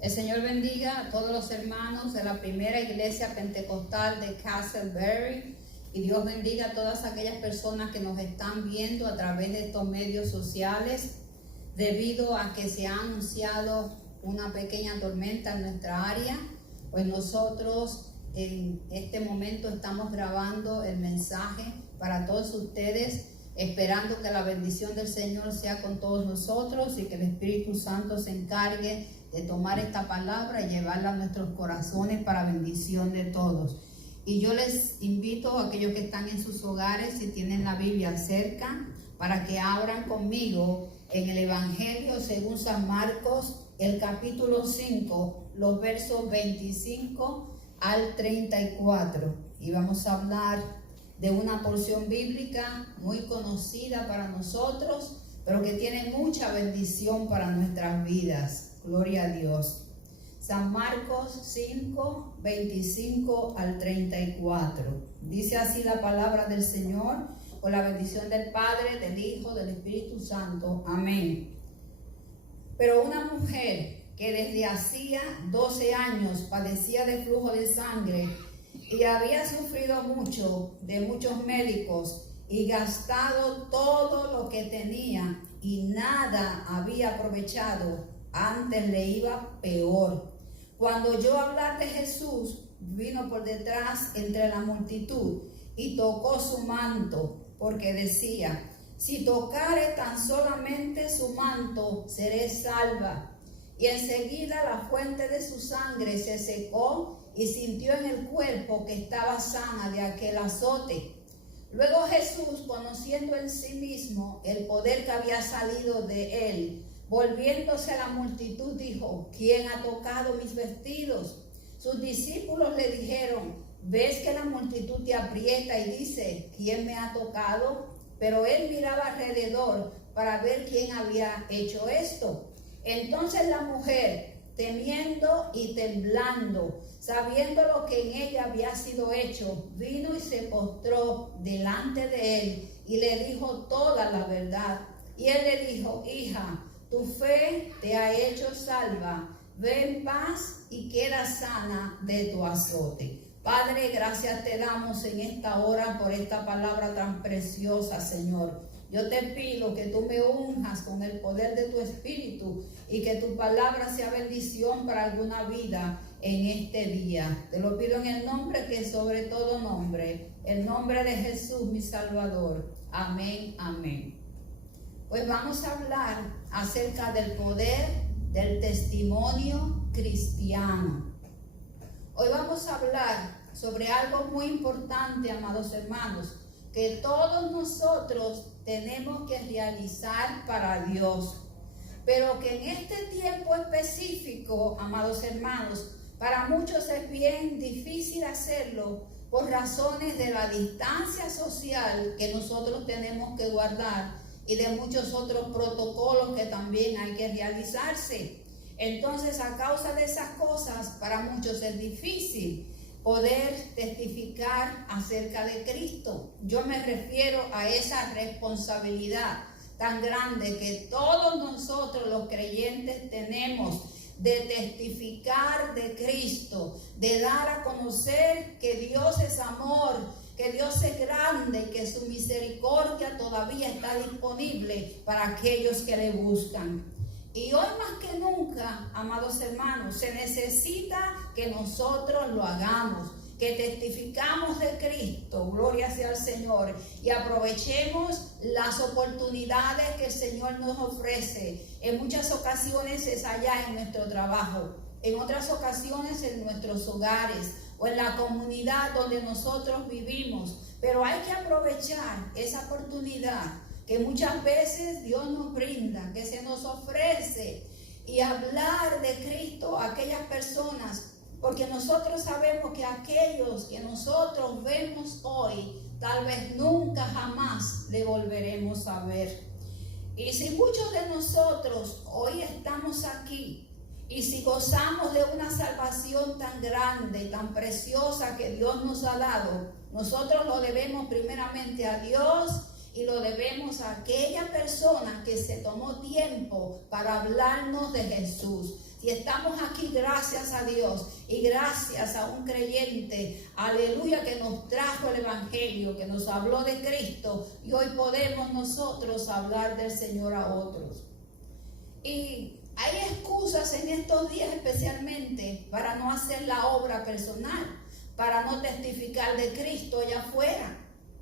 El Señor bendiga a todos los hermanos de la primera iglesia pentecostal de Castleberry y Dios bendiga a todas aquellas personas que nos están viendo a través de estos medios sociales debido a que se ha anunciado una pequeña tormenta en nuestra área. Pues nosotros en este momento estamos grabando el mensaje para todos ustedes, esperando que la bendición del Señor sea con todos nosotros y que el Espíritu Santo se encargue de tomar esta palabra y llevarla a nuestros corazones para bendición de todos. Y yo les invito a aquellos que están en sus hogares, si tienen la Biblia cerca, para que abran conmigo en el Evangelio según San Marcos, el capítulo 5, los versos 25 al 34. Y vamos a hablar de una porción bíblica muy conocida para nosotros, pero que tiene mucha bendición para nuestras vidas. Gloria a Dios. San Marcos 5, 25 al 34. Dice así la palabra del Señor, con la bendición del Padre, del Hijo, del Espíritu Santo. Amén. Pero una mujer que desde hacía 12 años padecía de flujo de sangre y había sufrido mucho de muchos médicos y gastado todo lo que tenía y nada había aprovechado, antes le iba peor. Cuando oyó hablar de Jesús, vino por detrás entre la multitud y tocó su manto, porque decía: si tocare tan solamente su manto, seré salva. Y enseguida la fuente de su sangre se secó y sintió en el cuerpo que estaba sana de aquel azote. Luego Jesús, conociendo en sí mismo el poder que había salido de él, volviéndose a la multitud, dijo: ¿quién ha tocado mis vestidos? Sus discípulos le dijeron: ¿ves que la multitud te aprieta y dice: ¿quién me ha tocado? Pero él miraba alrededor para ver quién había hecho esto. Entonces la mujer, temiendo y temblando, sabiendo lo que en ella había sido hecho, vino y se postró delante de él y le dijo toda la verdad. Y él le dijo: hija, tu fe te ha hecho salva, ve en paz y queda sana de tu azote. Padre, gracias te damos en esta hora por esta palabra tan preciosa, Señor. Yo te pido que tú me unjas con el poder de tu Espíritu y que tu palabra sea bendición para alguna vida en este día. Te lo pido en el nombre que es sobre todo nombre, el nombre de Jesús, mi Salvador. Amén, amén. Pues vamos a hablar acerca del poder del testimonio cristiano. Hoy vamos a hablar sobre algo muy importante, amados hermanos, que todos nosotros tenemos que realizar para Dios, pero que en este tiempo específico, amados hermanos, para muchos es bien difícil hacerlo por razones de la distancia social que nosotros tenemos que guardar y de muchos otros protocolos que también hay que realizarse. Entonces, a causa de esas cosas, para muchos es difícil poder testificar acerca de Cristo. Yo me refiero a esa responsabilidad tan grande que todos nosotros los creyentes tenemos de testificar de Cristo, de dar a conocer que Dios es amor, que Dios es grande y que su misericordia todavía está disponible para aquellos que le buscan. Y hoy más que nunca, amados hermanos, se necesita que nosotros lo hagamos, que testificamos de Cristo, gloria sea al Señor, y aprovechemos las oportunidades que el Señor nos ofrece. En muchas ocasiones es allá en nuestro trabajo, en otras ocasiones en nuestros hogares o en la comunidad donde nosotros vivimos, pero hay que aprovechar esa oportunidad que muchas veces Dios nos brinda, que se nos ofrece, y hablar de Cristo a aquellas personas, porque nosotros sabemos que aquellos que nosotros vemos hoy, tal vez nunca jamás le volveremos a ver. Y si muchos de nosotros hoy estamos aquí, y si gozamos de una salvación tan grande, tan preciosa que Dios nos ha dado, nosotros lo debemos primeramente a Dios y lo debemos a aquella persona que se tomó tiempo para hablarnos de Jesús. Si estamos aquí, gracias a Dios y gracias a un creyente, aleluya, que nos trajo el Evangelio, que nos habló de Cristo, y hoy podemos nosotros hablar del Señor a otros. Y hay excusas en estos días especialmente para no hacer la obra personal, para no testificar de Cristo allá afuera.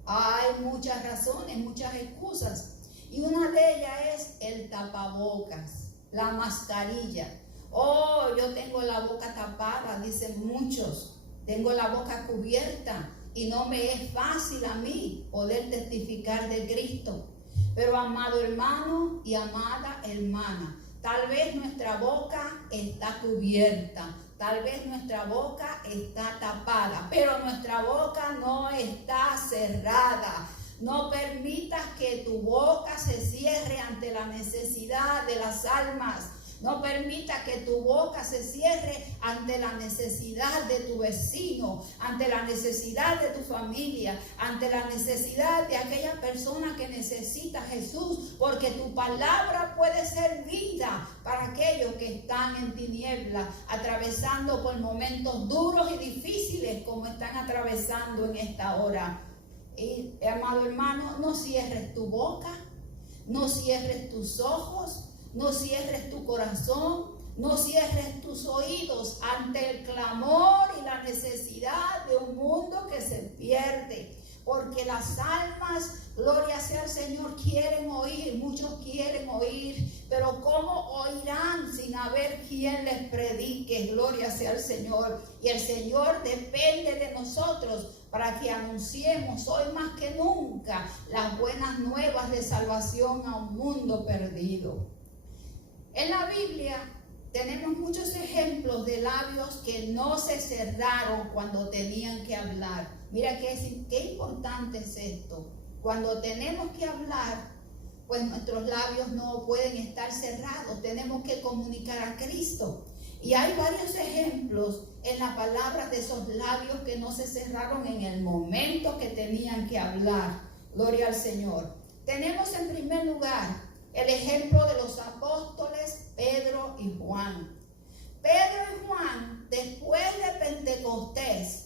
Hay muchas razones, muchas excusas. Y una de ellas es el tapabocas, la mascarilla. Oh, yo tengo la boca tapada, dicen muchos. Tengo la boca cubierta y no me es fácil a mí poder testificar de Cristo. Pero amado hermano y amada hermana, tal vez nuestra boca está cubierta, tal vez nuestra boca está tapada, pero nuestra boca no está cerrada. No permitas que tu boca se cierre ante la necesidad de las almas. No permita que tu boca se cierre ante la necesidad de tu vecino, ante la necesidad de tu familia, ante la necesidad de aquella persona que necesita a Jesús, porque tu palabra puede ser vida para aquellos que están en tinieblas, atravesando por momentos duros y difíciles como están atravesando en esta hora. Y, amado hermano, no cierres tu boca, no cierres tus ojos, no cierres tu corazón, no cierres tus oídos ante el clamor y la necesidad de un mundo que se pierde. Porque las almas, gloria sea al Señor, quieren oír, muchos quieren oír, pero ¿cómo oirán sin haber quien les predique? Gloria sea al Señor. Y el Señor depende de nosotros para que anunciemos hoy más que nunca las buenas nuevas de salvación a un mundo perdido. En la Biblia tenemos muchos ejemplos de labios que no se cerraron cuando tenían que hablar. Mira qué importante es esto. Cuando tenemos que hablar, pues nuestros labios no pueden estar cerrados. Tenemos que comunicar a Cristo. Y hay varios ejemplos en la palabra de esos labios que no se cerraron en el momento que tenían que hablar. Gloria al Señor. Tenemos en primer lugar el ejemplo de los apóstoles Pedro y Juan. Pedro y Juan, después de Pentecostés,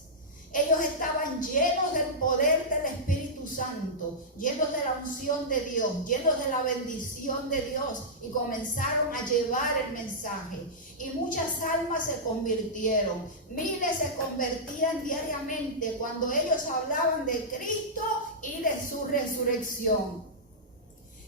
ellos estaban llenos del poder del Espíritu Santo, llenos de la unción de Dios, llenos de la bendición de Dios, y comenzaron a llevar el mensaje. Y muchas almas se convirtieron, miles se convertían diariamente cuando ellos hablaban de Cristo y de su resurrección.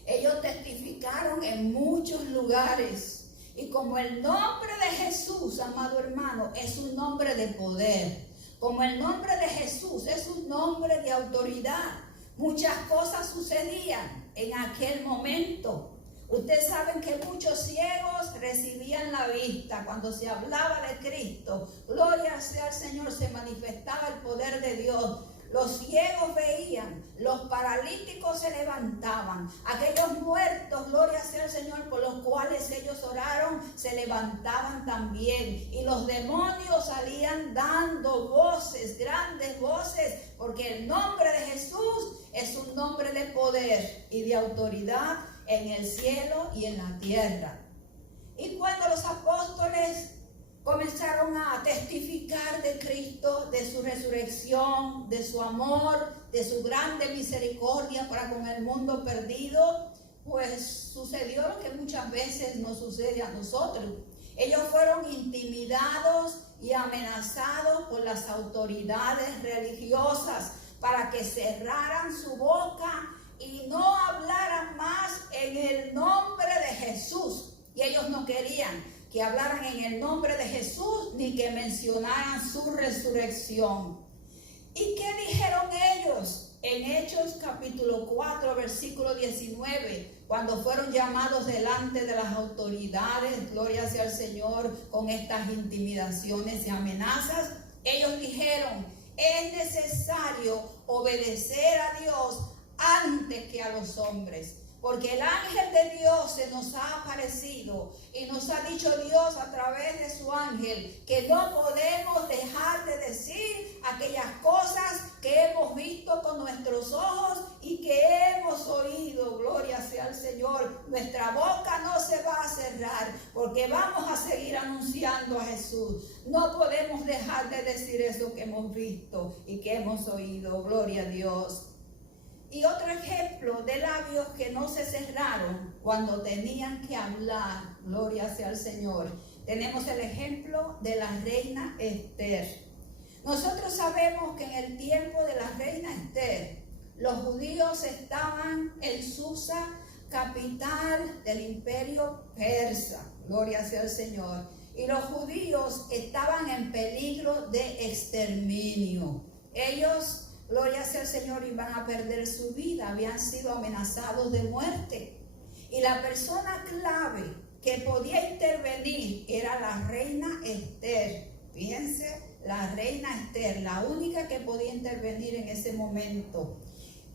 Ellos testificaron en muchos lugares. Y como el nombre de Jesús, amado hermano, es un nombre de poder, como el nombre de Jesús es un nombre de autoridad, muchas cosas sucedían en aquel momento. Ustedes saben que muchos ciegos recibían la vista cuando se hablaba de Cristo. Gloria sea al Señor, se manifestaba el poder de Dios. Los ciegos veían, los paralíticos se levantaban, aquellos muertos, gloria sea al Señor, por los cuales ellos oraron, se levantaban también. Y los demonios salían dando voces, grandes voces, porque el nombre de Jesús es un nombre de poder y de autoridad en el cielo y en la tierra. Y cuando los apóstoles comenzaron a testificar de Cristo, de su resurrección, de su amor, de su grande misericordia para con el mundo perdido, pues sucedió lo que muchas veces nos sucede a nosotros. Ellos fueron intimidados y amenazados por las autoridades religiosas para que cerraran su boca y no hablaran más en el nombre de Jesús. Y ellos no querían que hablaran en el nombre de Jesús ni que mencionaran su resurrección. ¿Y qué dijeron ellos? En Hechos capítulo 4, versículo 19, cuando fueron llamados delante de las autoridades, gloria sea al Señor, con estas intimidaciones y amenazas, ellos dijeron: es necesario obedecer a Dios antes que a los hombres. Porque el ángel de Dios se nos ha aparecido y nos ha dicho Dios a través de su ángel que no podemos dejar de decir aquellas cosas que hemos visto con nuestros ojos y que hemos oído, gloria sea al Señor, nuestra boca no se va a cerrar porque vamos a seguir anunciando a Jesús. No podemos dejar de decir eso que hemos visto y que hemos oído. Gloria a Dios. Y otro ejemplo de labios que no se cerraron cuando tenían que hablar, gloria sea al Señor. Tenemos el ejemplo de la reina Esther. Nosotros sabemos que en el tiempo de la reina Esther, los judíos estaban en Susa, capital del imperio persa, gloria sea al Señor. Y los judíos estaban en peligro de exterminio. Ellos, gloria sea al Señor, iban a perder su vida, habían sido amenazados de muerte. Y la persona clave que podía intervenir era la reina Esther. Fíjense, la reina Esther, la única que podía intervenir en ese momento.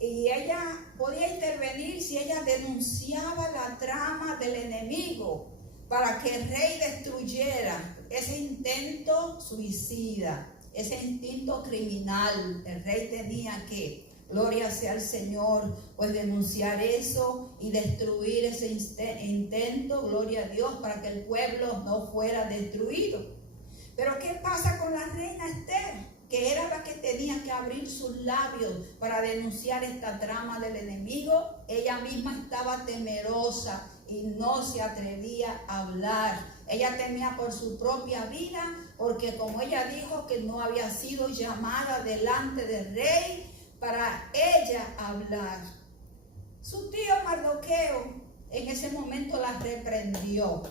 Y ella podía intervenir si ella denunciaba la trama del enemigo para que el rey destruyera ese intento suicida. Ese instinto criminal, el rey tenía que, gloria sea al Señor, pues denunciar eso y destruir ese intento, gloria a Dios, para que el pueblo no fuera destruido. Pero ¿qué pasa con la reina Esther? Que era la que tenía que abrir sus labios para denunciar esta trama del enemigo. Ella misma estaba temerosa y no se atrevía a hablar. Ella temía por su propia vida, porque como ella dijo que no había sido llamada delante del rey para ella hablar. Su tío Mardoqueo en ese momento la reprendió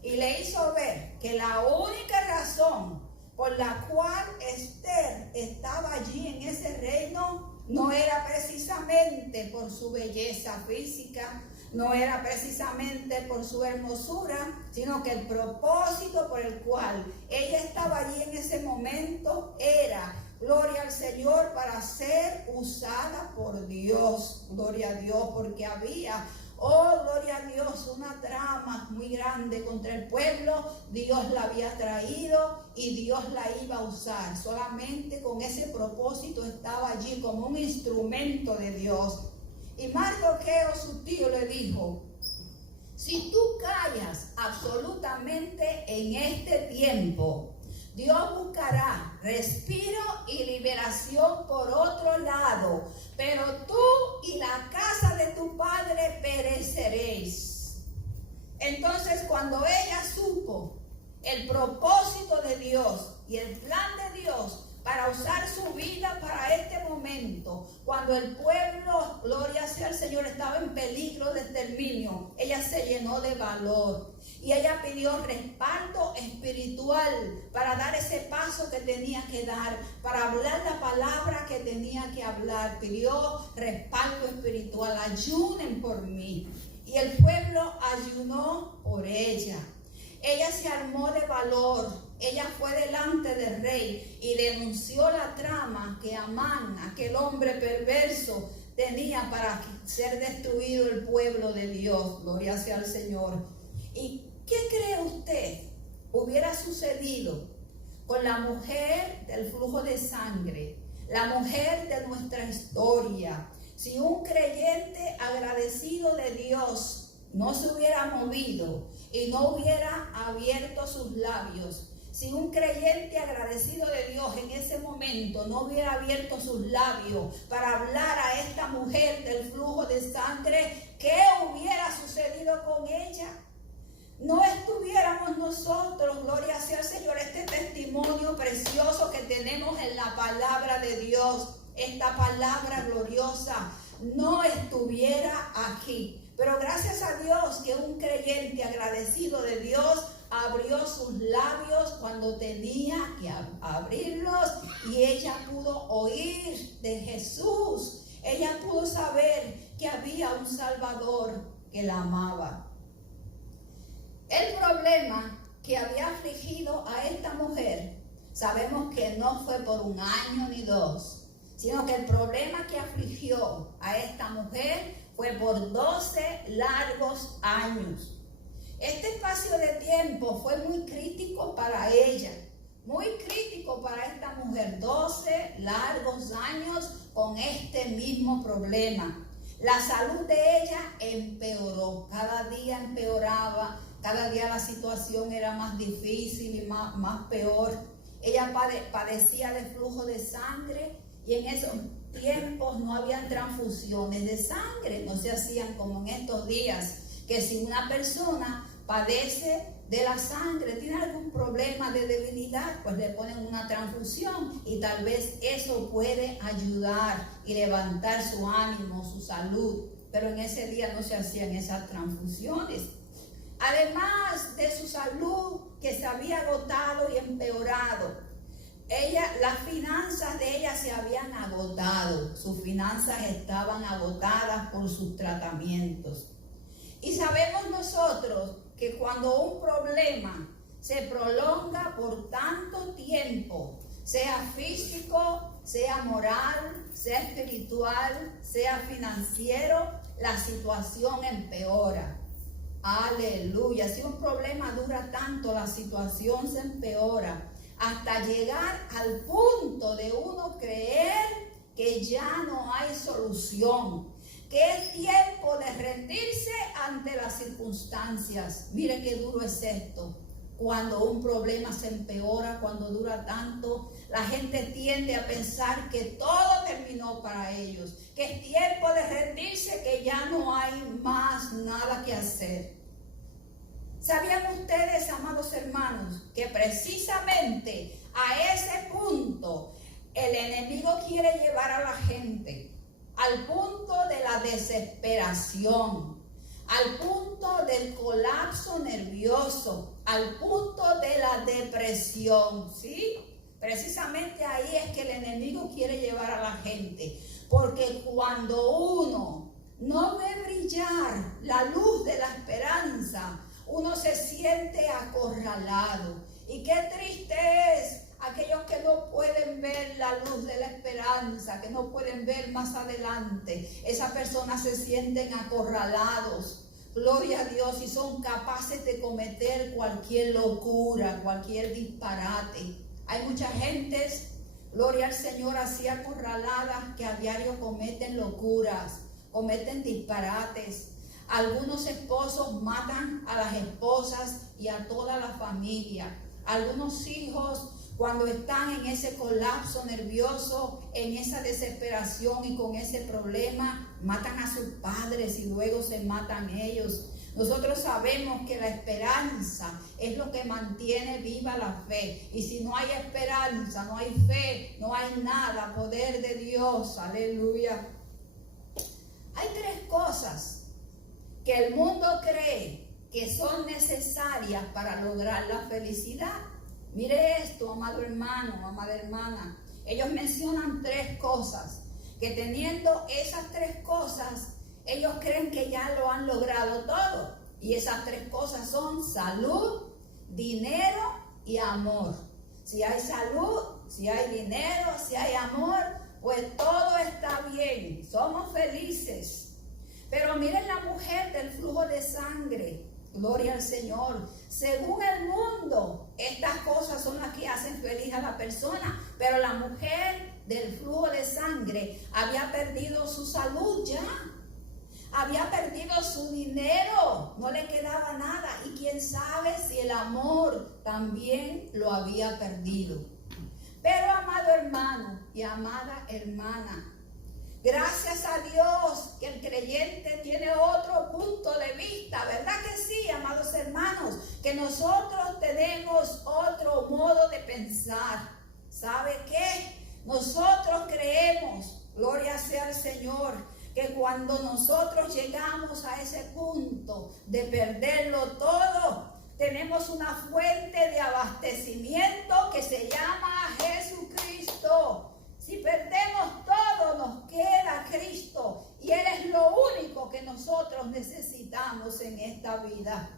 y le hizo ver que la única razón por la cual Esther estaba allí en ese reino no era precisamente por su belleza física, no era precisamente por su hermosura, sino que el propósito por el cual ella estaba allí en ese momento era, gloria al Señor, para ser usada por Dios. Gloria a Dios, porque había, oh, gloria a Dios, una trama muy grande contra el pueblo. Dios la había traído y Dios la iba a usar. Solamente con ese propósito estaba allí como un instrumento de Dios. Y Mardoqueo, su tío, le dijo: si tú callas absolutamente en este tiempo, Dios buscará respiro y liberación por otro lado, pero tú y la casa de tu padre pereceréis. Entonces, cuando ella supo el propósito de Dios y el plan de Dios para usar su vida para este momento, cuando el pueblo, gloria sea al Señor, estaba en peligro de exterminio, ella se llenó de valor y ella pidió respaldo espiritual para dar ese paso que tenía que dar, para hablar la palabra que tenía que hablar. Pidió respaldo espiritual: ayunen por mí. Y el pueblo ayunó por ella. Ella se armó de valor. Ella fue delante del rey y denunció la trama que Amán, aquel hombre perverso, tenía para ser destruido el pueblo de Dios. Gloria sea al Señor. ¿Y qué cree usted hubiera sucedido con la mujer del flujo de sangre, la mujer de nuestra historia, si un creyente agradecido de Dios no se hubiera movido y no hubiera abierto sus labios? Si un creyente agradecido de Dios en ese momento no hubiera abierto sus labios para hablar a esta mujer del flujo de sangre, ¿qué hubiera sucedido con ella? No estuviéramos nosotros, gloria sea al Señor, este testimonio precioso que tenemos en la palabra de Dios, esta palabra gloriosa, no estuviera aquí. Pero gracias a Dios que un creyente agradecido de Dios abrió sus labios cuando tenía que abrirlos y ella pudo oír de Jesús. Ella pudo saber que había un Salvador que la amaba. El problema que había afligido a esta mujer, sabemos que no fue por un año ni dos, sino que el problema que afligió a esta mujer fue por 12 largos años. Este espacio de tiempo fue muy crítico para ella, muy crítico para esta mujer. 12 largos años con este mismo problema. La salud de ella empeoró, cada día empeoraba, cada día la situación era más difícil y más peor. Ella padecía de flujo de sangre y en esos tiempos no habían transfusiones de sangre, no se hacían como en estos días, que si una persona padece de la sangre, tiene algún problema de debilidad, pues le ponen una transfusión y tal vez eso puede ayudar y levantar su ánimo, su salud, pero en ese día no se hacían esas transfusiones. Además de su salud que se había agotado y empeorado, las finanzas de ella se habían agotado, sus finanzas estaban agotadas por sus tratamientos. Y sabemos nosotros que cuando un problema se prolonga por tanto tiempo, sea físico, sea moral, sea espiritual, sea financiero, la situación empeora. Aleluya. Si un problema dura tanto, la situación se empeora hasta llegar al punto de uno creer que ya no hay solución, que es tiempo de rendirse ante las circunstancias. Mire qué duro es esto. Cuando un problema se empeora, cuando dura tanto, la gente tiende a pensar que todo terminó para ellos, que es tiempo de rendirse, que ya no hay más nada que hacer. ¿Sabían ustedes, amados hermanos, que precisamente a ese punto el enemigo quiere llevar a la gente? Al punto de la desesperación, al punto del colapso nervioso, al punto de la depresión, ¿sí? Precisamente ahí es que el enemigo quiere llevar a la gente, porque cuando uno no ve brillar la luz de la esperanza, uno se siente acorralado. Y qué triste es aquellos que no pueden ver la luz de la esperanza, que no pueden ver más adelante. Esas personas se sienten acorralados. Gloria a Dios, y son capaces de cometer cualquier locura, cualquier disparate. Hay muchas gentes, gloria al Señor, así acorraladas, que a diario cometen locuras, cometen disparates. Algunos esposos matan a las esposas y a toda la familia. Algunos hijos, cuando están en ese colapso nervioso, en esa desesperación y con ese problema, matan a sus padres y luego se matan ellos. Nosotros sabemos que la esperanza es lo que mantiene viva la fe. Y si no hay esperanza, no hay fe, no hay nada, poder de Dios. Aleluya. Hay tres cosas que el mundo cree que son necesarias para lograr la felicidad. Mire esto, amado hermano, amada hermana. Ellos mencionan tres cosas, que teniendo esas tres cosas, ellos creen que ya lo han logrado todo. Y esas tres cosas son salud, dinero y amor. Si hay salud, si hay dinero, si hay amor, pues todo está bien, somos felices. Pero miren la mujer del flujo de sangre, gloria al Señor. Según el mundo, estas cosas son las que hacen feliz a la persona, pero la mujer del flujo de sangre había perdido su salud ya, había perdido su dinero, no le quedaba nada, y quién sabe si el amor también lo había perdido. Pero amado hermano y amada hermana, gracias a Dios que el creyente tiene otro punto de vista, ¿verdad que sí, amados hermanos? Que nosotros tenemos otro modo de pensar. ¿Sabe qué? Nosotros creemos, gloria sea al Señor, que cuando nosotros llegamos a ese punto de perderlo todo, tenemos una fuente de abastecimiento que se llama Jesucristo. Si perdemos todo, nos queda Cristo, y Él es lo único que nosotros necesitamos en esta vida.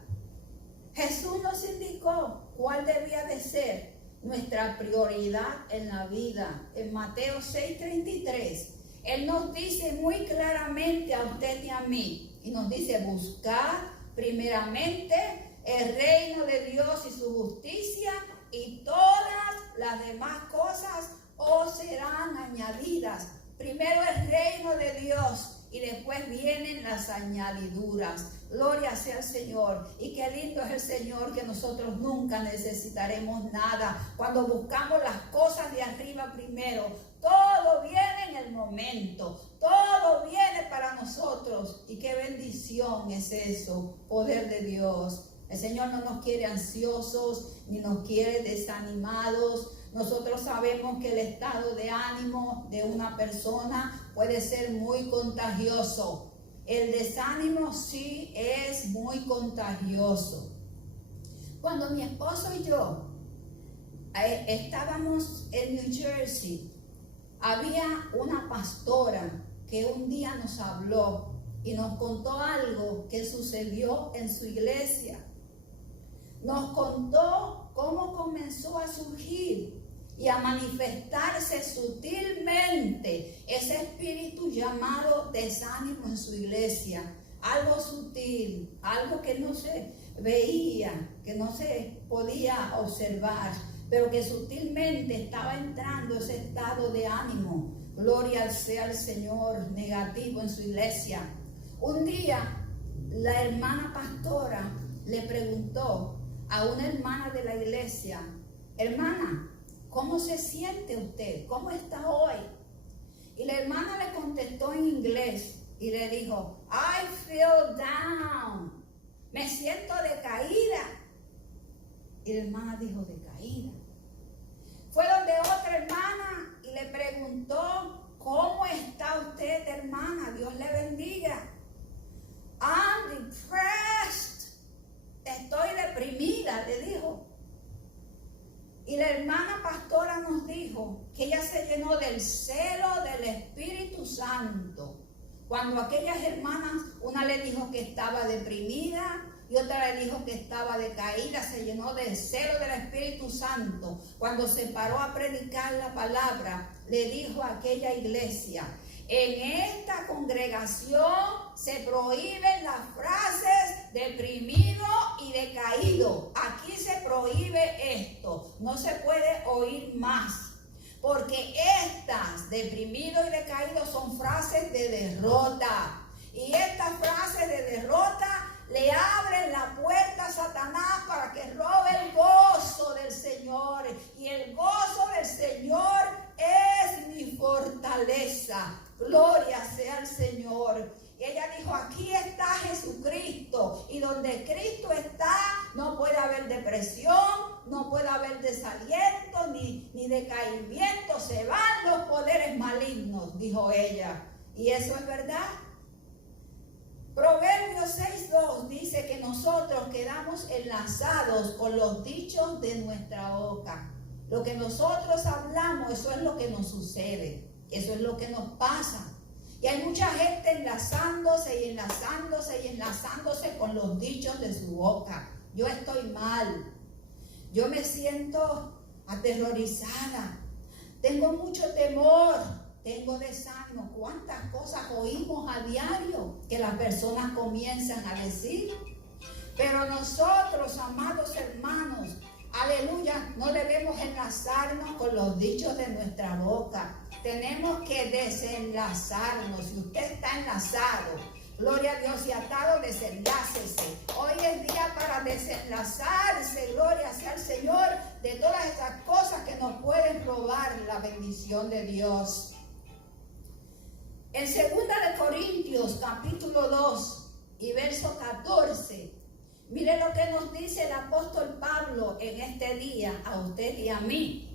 Jesús nos indicó cuál debía de ser nuestra prioridad en la vida. En Mateo 6:33, Él nos dice muy claramente a usted y a mí, y nos dice: buscad primeramente el reino de Dios y su justicia, y todas las demás cosas os serán añadidas. Primero el reino de Dios y después vienen las añadiduras. Gloria sea el Señor. Y qué lindo es el Señor, que nosotros nunca necesitaremos nada. Cuando buscamos las cosas de arriba primero, todo viene en el momento. Todo viene para nosotros. Y qué bendición es eso, poder de Dios. El Señor no nos quiere ansiosos, ni nos quiere desanimados. Nosotros sabemos que el estado de ánimo de una persona puede ser muy contagioso. El desánimo sí es muy contagioso. Cuando mi esposo y yo estábamos en New Jersey, había una pastora que un día nos habló y nos contó algo que sucedió en su iglesia. Nos contó cómo comenzó a surgir y a manifestarse sutilmente ese espíritu llamado desánimo en su iglesia. Algo sutil, algo que no se veía, que no se podía observar, pero que sutilmente estaba entrando ese estado de ánimo. Gloria sea al Señor, negativo en su iglesia. Un día la hermana pastora le preguntó a una hermana de la iglesia: hermana, ¿cómo se siente usted? ¿Cómo está hoy? Y la hermana le contestó en inglés y le dijo: I feel down. Me siento decaída. Y la hermana dijo: decaída. Fue donde otra hermana y le preguntó: ¿cómo está usted, hermana? Dios le bendiga. I'm depressed. Estoy deprimida, le dijo. Y la hermana pastora nos dijo que ella se llenó del celo del Espíritu Santo. Cuando aquellas hermanas, una le dijo que estaba deprimida y otra le dijo que estaba decaída, se llenó del celo del Espíritu Santo. Cuando se paró a predicar la palabra, le dijo a aquella iglesia: en esta congregación se prohíben las frases deprimido y decaído. Aquí se prohíbe esto. No se puede oír más. Porque estas, deprimido y decaído, son frases de derrota. Y estas frases de derrota le abren la puerta a Satanás para que robe el gozo del Señor. Y el gozo del Señor es mi fortaleza. Gloria sea al Señor. Y ella dijo: aquí está Jesucristo. Y donde Cristo está, no puede haber depresión, no puede haber desaliento, ni decaimiento. Se van los poderes malignos, dijo ella. Y eso es verdad. Proverbios 6:2 dice que nosotros quedamos enlazados con los dichos de nuestra boca. Lo que nosotros hablamos, eso es lo que nos sucede. Eso es lo que nos pasa. Y hay mucha gente enlazándose y enlazándose y enlazándose con los dichos de su boca. Yo estoy mal. Yo me siento aterrorizada. Tengo mucho temor. Tengo desánimo. ¿Cuántas cosas oímos a diario que las personas comienzan a decir? Pero nosotros, amados hermanos, aleluya, no debemos enlazarnos con los dichos de nuestra boca. Tenemos que desenlazarnos. Si usted está enlazado, gloria a Dios, y atado, desenlácese. Hoy es día para desenlazarse, gloria sea al Señor, de todas esas cosas que nos pueden robar la bendición de Dios. En 2 de Corintios, capítulo 2 y verso 14, mire lo que nos dice el apóstol Pablo en este día a usted y a mí.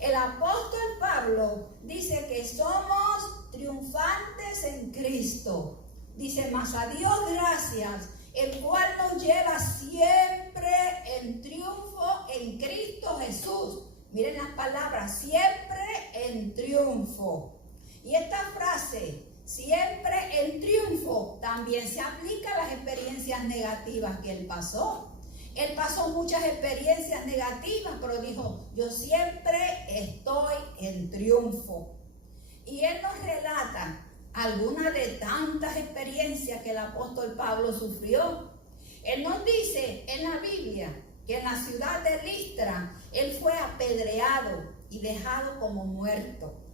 El apóstol Pablo dice que somos triunfantes en Cristo. Dice: mas a Dios gracias, el cual nos lleva siempre en triunfo en Cristo Jesús. Miren las palabras: siempre en triunfo. Y esta frase, siempre en triunfo, también se aplica a las experiencias negativas que él pasó. Él pasó muchas experiencias negativas, pero dijo: yo siempre estoy en triunfo. Y él nos relata algunas de tantas experiencias que el apóstol Pablo sufrió. Él nos dice en la Biblia que en la ciudad de Listra él fue apedreado y dejado como muerto.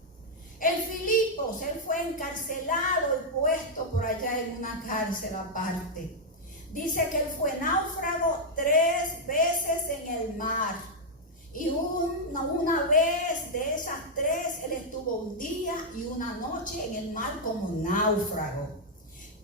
En Filipos, él fue encarcelado y puesto por allá en una cárcel aparte. Dice que él fue náufrago 3 veces en el mar. Y una vez de esas 3, él estuvo un día y una noche en el mar como náufrago.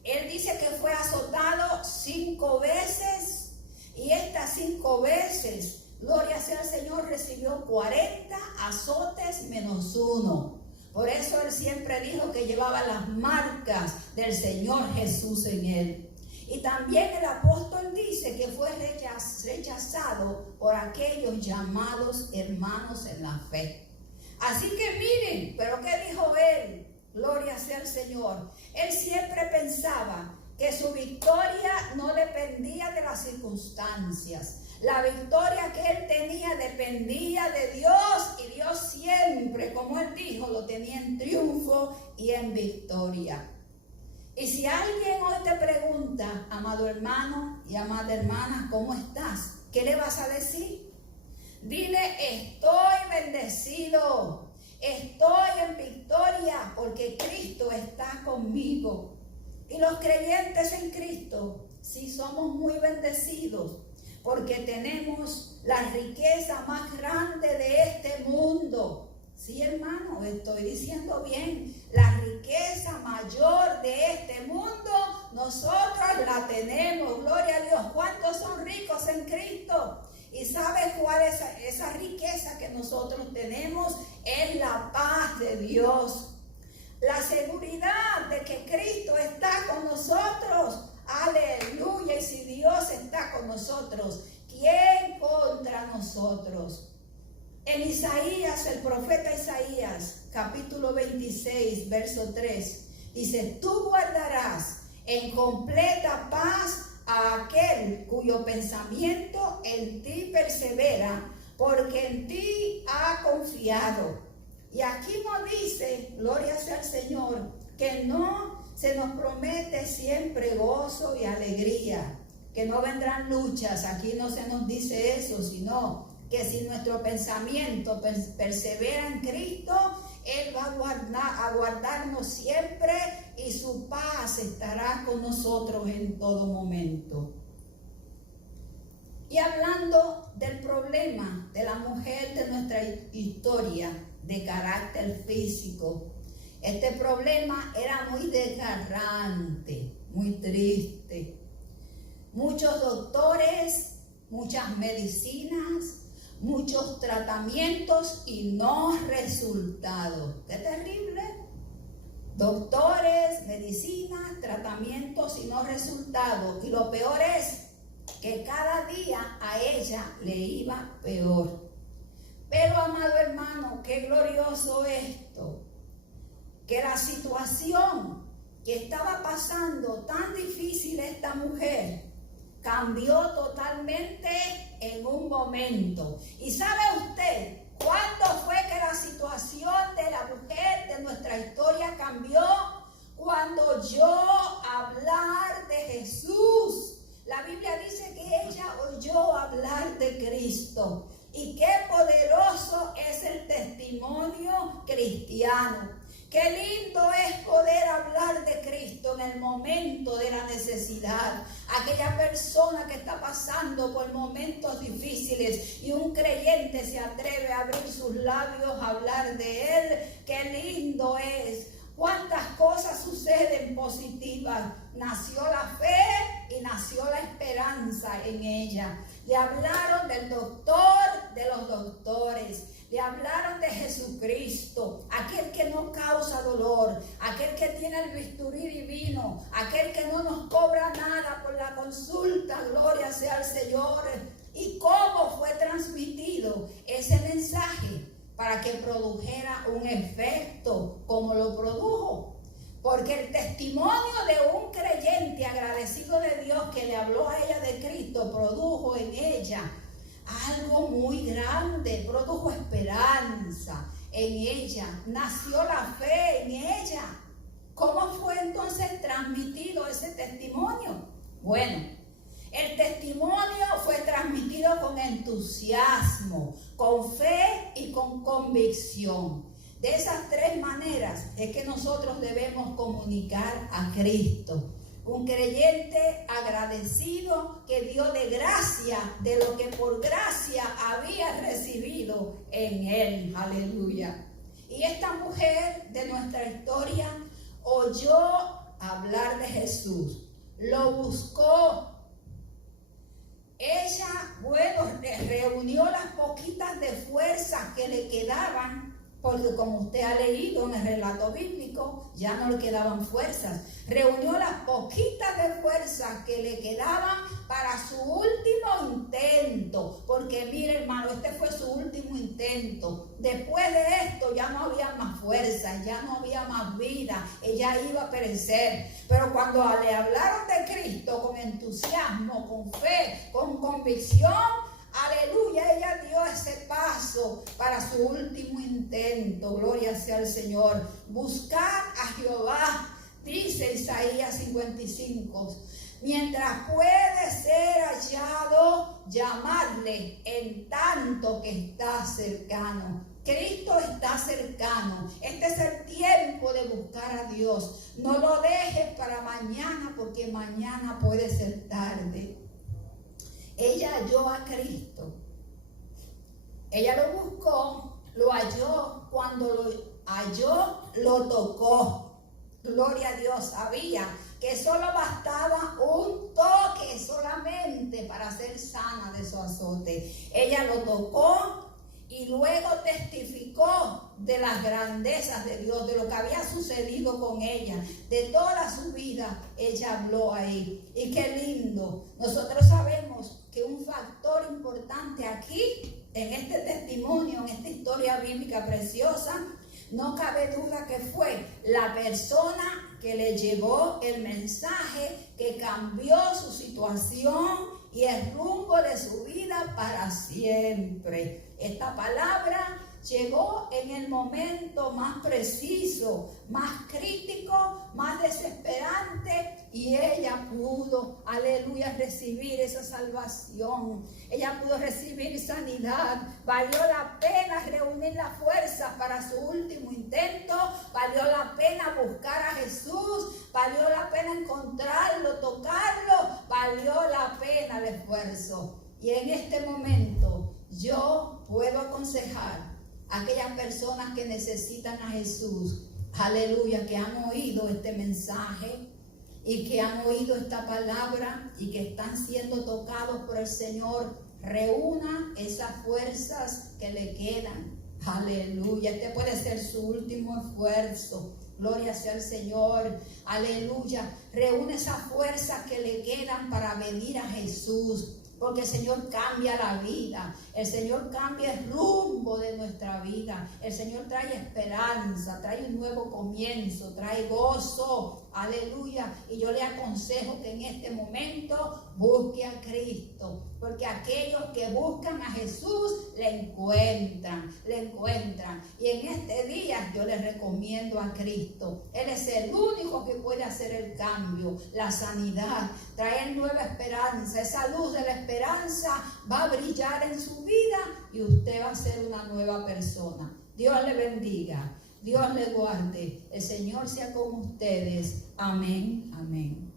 Él dice que fue azotado 5 veces. Y estas 5 veces, gloria sea al Señor, recibió 40 azotes menos 1. Por eso él siempre dijo que llevaba las marcas del Señor Jesús en él. Y también el apóstol dice que fue rechazado por aquellos llamados hermanos en la fe. Así que miren, pero ¿qué dijo él? Gloria sea al Señor. Él siempre pensaba que su victoria no dependía de las circunstancias. La victoria que él tenía dependía de Dios, y Dios siempre, como él dijo, lo tenía en triunfo y en victoria. Y si alguien hoy te pregunta, amado hermano y amada hermana, ¿cómo estás? ¿Qué le vas a decir? Dile, estoy bendecido, estoy en victoria porque Cristo está conmigo. Y los creyentes en Cristo, sí somos muy bendecidos, porque tenemos la riqueza más grande de este mundo. Sí, hermano, estoy diciendo bien. La riqueza mayor de este mundo, nosotros la tenemos. Gloria a Dios. ¿Cuántos son ricos en Cristo? ¿Y sabes cuál es esa riqueza que nosotros tenemos? Es la paz de Dios. La seguridad de que Cristo está con nosotros. Aleluya. Y si Dios está con nosotros, ¿quién contra nosotros? En Isaías, el profeta Isaías, capítulo 26, verso 3, dice, tú guardarás en completa paz a aquel cuyo pensamiento en ti persevera, porque en ti ha confiado. Y aquí no dice, gloria sea al Señor, que no se nos promete siempre gozo y alegría, que no vendrán luchas. Aquí no se nos dice eso, sino que si nuestro pensamiento persevera en Cristo, Él va a guardarnos siempre y su paz estará con nosotros en todo momento. Y hablando del problema de la mujer de nuestra historia de carácter físico, este problema era muy desgarrante, muy triste. Muchos doctores, muchas medicinas, muchos tratamientos y no resultados. ¡Qué terrible! Doctores, medicinas, tratamientos y no resultados. Y lo peor es que cada día a ella le iba peor. Pero, amado hermano, qué glorioso esto, que la situación que estaba pasando tan difícil esta mujer cambió totalmente en un momento. ¿Y sabe usted cuándo fue que la situación de la mujer de nuestra historia cambió? Cuando oyó hablar de Jesús. La Biblia dice que ella oyó hablar de Cristo. Y qué poderoso es el testimonio cristiano. Qué lindo es poder hablar de Cristo en el momento de la necesidad. Aquella persona que está pasando por momentos difíciles y un creyente se atreve a abrir sus labios a hablar de Él. Qué lindo es. Cuántas cosas suceden positivas. Nació la fe y nació la esperanza en ella. Le hablaron del doctor de los doctores. Le hablaron de Jesucristo, aquel que no causa dolor, aquel que tiene el bisturí divino, aquel que no nos cobra nada por la consulta. Gloria sea al Señor. ¿Y cómo fue transmitido ese mensaje para que produjera un efecto como lo produjo? Porque el testimonio de un creyente agradecido de Dios que le habló a ella de Cristo produjo en ella algo muy grande, produjo esperanza en ella, nació la fe en ella. ¿Cómo fue entonces transmitido ese testimonio? Bueno, el testimonio fue transmitido con entusiasmo, con fe y con convicción. De esas tres maneras es que nosotros debemos comunicar a Cristo. Un creyente agradecido que dio de gracia de lo que por gracia había recibido en Él. Aleluya. Y esta mujer de nuestra historia oyó hablar de Jesús, lo buscó. Ella, reunió las poquitas de fuerzas que le quedaban, porque como usted ha leído en el relato bíblico, ya no le quedaban fuerzas. Reunió las poquitas de fuerzas que le quedaban para su último intento. Porque mire, hermano, este fue su último intento. Después de esto ya no había más fuerzas, ya no había más vida. Ella iba a perecer. Pero cuando le hablaron de Cristo con entusiasmo, con fe, con convicción, aleluya, ella dio ese paso para su último intento. Gloria sea al Señor. Buscar a Jehová, dice Isaías 55. Mientras puede ser hallado, llamadle en tanto que está cercano. Cristo está cercano. Este es el tiempo de buscar a Dios. No lo dejes para mañana, porque mañana puede ser tarde. Ella halló a Cristo. Ella lo buscó, lo halló. Cuando lo halló, lo tocó. Gloria a Dios. Sabía que solo bastaba un toque solamente para ser sana de su azote. Ella lo tocó y luego testificó de las grandezas de Dios, de lo que había sucedido con ella, de toda su vida. Ella habló ahí. Y qué lindo. Nosotros sabemos que un factor importante aquí, en este testimonio, en esta historia bíblica preciosa, no cabe duda que fue la persona que le llevó el mensaje, que cambió su situación y el rumbo de su vida para siempre. Esta palabra llegó en el momento más preciso, más crítico, más desesperante, y ella pudo, aleluya, recibir esa salvación. Ella pudo recibir sanidad. Valió la pena reunir las fuerzas para su último intento. Valió la pena buscar a Jesús. Valió la pena encontrarlo, tocarlo. Valió la pena el esfuerzo. Y en este momento yo puedo aconsejar a aquellas personas que necesitan a Jesús, aleluya, que han oído este mensaje y que han oído esta palabra y que están siendo tocados por el Señor. Reúna esas fuerzas que le quedan. Aleluya. Este puede ser su último esfuerzo. Gloria sea al Señor. Aleluya. Reúne esas fuerzas que le quedan para venir a Jesús. Porque el Señor cambia la vida. El Señor cambia el rumbo de nuestra vida. El Señor trae esperanza, trae un nuevo comienzo, trae gozo. Aleluya. Y yo le aconsejo que en este momento busque a Cristo. Porque aquellos que buscan a Jesús le encuentran, le encuentran. Y en este día yo les recomiendo a Cristo. Él es el único que puede hacer el cambio, la sanidad, traer nueva esperanza. Esa luz de la esperanza va a brillar en su vida y usted va a ser una nueva persona. Dios le bendiga, Dios le guarde. El Señor sea con ustedes. Amén, amén.